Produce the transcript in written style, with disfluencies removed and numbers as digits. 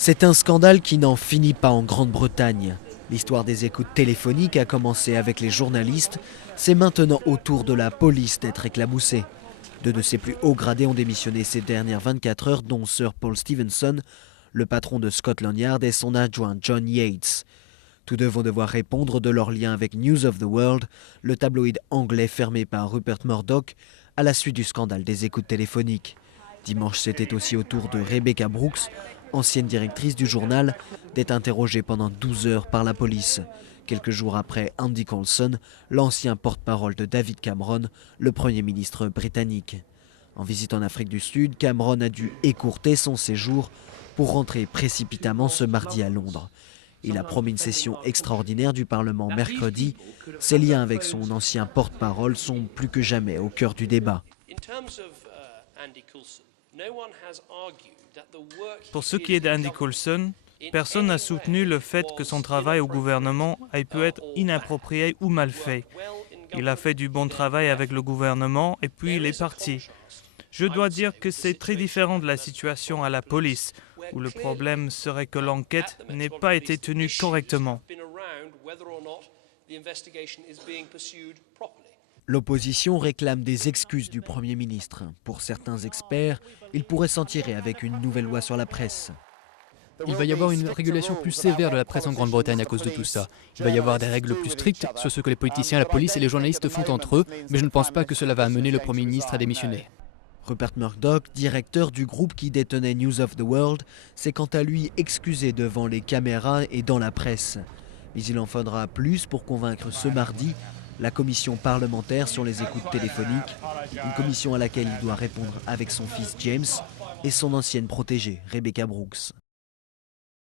C'est un scandale qui n'en finit pas en Grande-Bretagne. L'histoire des écoutes téléphoniques a commencé avec les journalistes, c'est maintenant au tour de la police d'être éclaboussée. Deux de ses plus hauts gradés ont démissionné ces dernières 24 heures, dont Sir Paul Stevenson, le patron de Scotland Yard, et son adjoint John Yates. Tous deux vont devoir répondre de leur lien avec News of the World, le tabloïd anglais fermé par Rupert Murdoch à la suite du scandale des écoutes téléphoniques. Dimanche, c'était aussi au tour de Rebecca Brooks, ancienne directrice du journal, d'être interrogée pendant 12 heures par la police. Quelques jours après Andy Coulson, l'ancien porte-parole de David Cameron, le Premier ministre britannique. En visite en Afrique du Sud, Cameron a dû écourter son séjour pour rentrer précipitamment ce mardi à Londres. Il a promis une session extraordinaire du Parlement mercredi. Ses liens avec son ancien porte-parole sont plus que jamais au cœur du débat. Pour ce qui est d'Andy Coulson, personne n'a soutenu le fait que son travail au gouvernement ait pu être inapproprié ou mal fait. Il a fait du bon travail avec le gouvernement et puis il est parti. Je dois dire que c'est très différent de la situation à la police, où le problème serait que l'enquête n'ait pas été tenue correctement. L'opposition réclame des excuses du Premier ministre. Pour certains experts, il pourrait s'en tirer avec une nouvelle loi sur la presse. Il va y avoir une régulation plus sévère de la presse en Grande-Bretagne à cause de tout ça. Il va y avoir des règles plus strictes sur ce que les politiciens, la police et les journalistes font entre eux, mais je ne pense pas que cela va amener le Premier ministre à démissionner. Rupert Murdoch, directeur du groupe qui détenait News of the World, s'est quant à lui excusé devant les caméras et dans la presse. Mais il en faudra plus pour convaincre ce mardi la commission parlementaire sur les écoutes téléphoniques, une commission à laquelle il doit répondre avec son fils James et son ancienne protégée Rebecca Brooks.